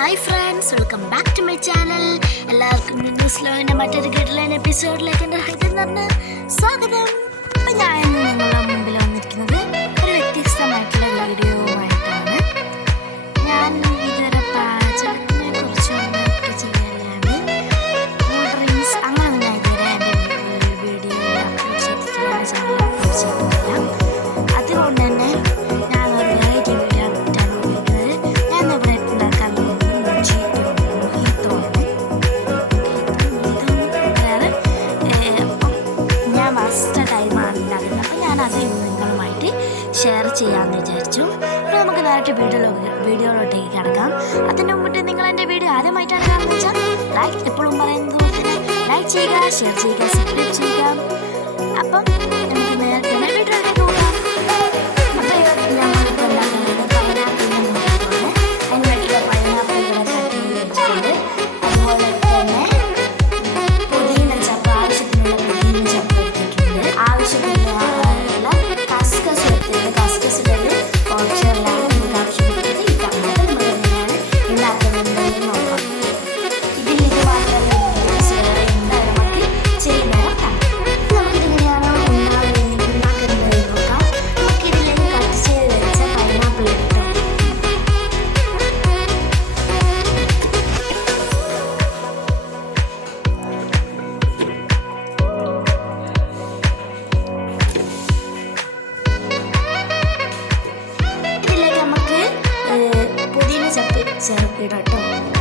Hi friends, welcome back to my channel. എല്ലാവർക്കും ന്യൂസിലോന്റെ മറ്റൊരു കിടിലൻ എപ്പിസോഡിലേക്ക് എൻ്റെ ഹൃദയം നിറഞ്ഞ സ്വാഗതം. അപ്പോൾ ഞാൻ ഇന്ന് നിങ്ങളുടെ മുമ്പിൽ വന്നിരിക്കുന്നത് ഒരു വ്യത്യസ്തമായിട്ടുള്ള വീഡിയോയുമായിട്ടാണ്. ഞാൻ ഇതുവരെ പാചകത്തിനെ കുറിച്ച് ചെയ്യലാണ്. ഡ്രിങ്ക്സ് അങ്ങനെ ഞാൻ ഇതുവരെ എൻ്റെ വീഡിയോയിൽ അപ്ലോഡ് ചെയ്തിട്ടില്ല, ചാനൽ അപ്ലോഡ് ചെയ്തിട്ടില്ല. അതുകൊണ്ട് തന്നെ ഞാൻ ഒരു വെറൈറ്റി വീഡിയോ ഇട്ടാണ് ഉപയോഗിക്കുന്നത്. ഞാൻ ഇവിടെ ഉണ്ടാക്കാൻ Mojito ആണ്. ഞാൻ ഫസ്റ്റ് ടൈമാണ് ഉണ്ടാക്കുന്നത്. അപ്പോൾ ഞാനത് നിങ്ങളുമായിട്ട് ഷെയർ ചെയ്യാമെന്ന് വിചാരിച്ചു. അപ്പോൾ നമുക്ക് നേരിട്ട് വീഡിയോയിലോട്ടേക്ക് കിടക്കാം. അതിൻ്റെ മുമ്പിട്ട് നിങ്ങൾ എൻ്റെ വീഡിയോ ആദ്യമായിട്ടാണ് കാണുന്നത് വെച്ചാൽ ലൈക്ക് എപ്പോഴും പറയുന്നത് പോലെ തന്നെ ലൈക്ക് ചെയ്യുക, ഷെയർ ചെയ്യുക, സബ്സ്ക്രൈബ് ചെയ്യുക. അപ്പം നമുക്ക് നേരത്തെ വീഡിയോയിലേക്ക് പോകാം. ചേർക്കിടാം കേട്ടോ.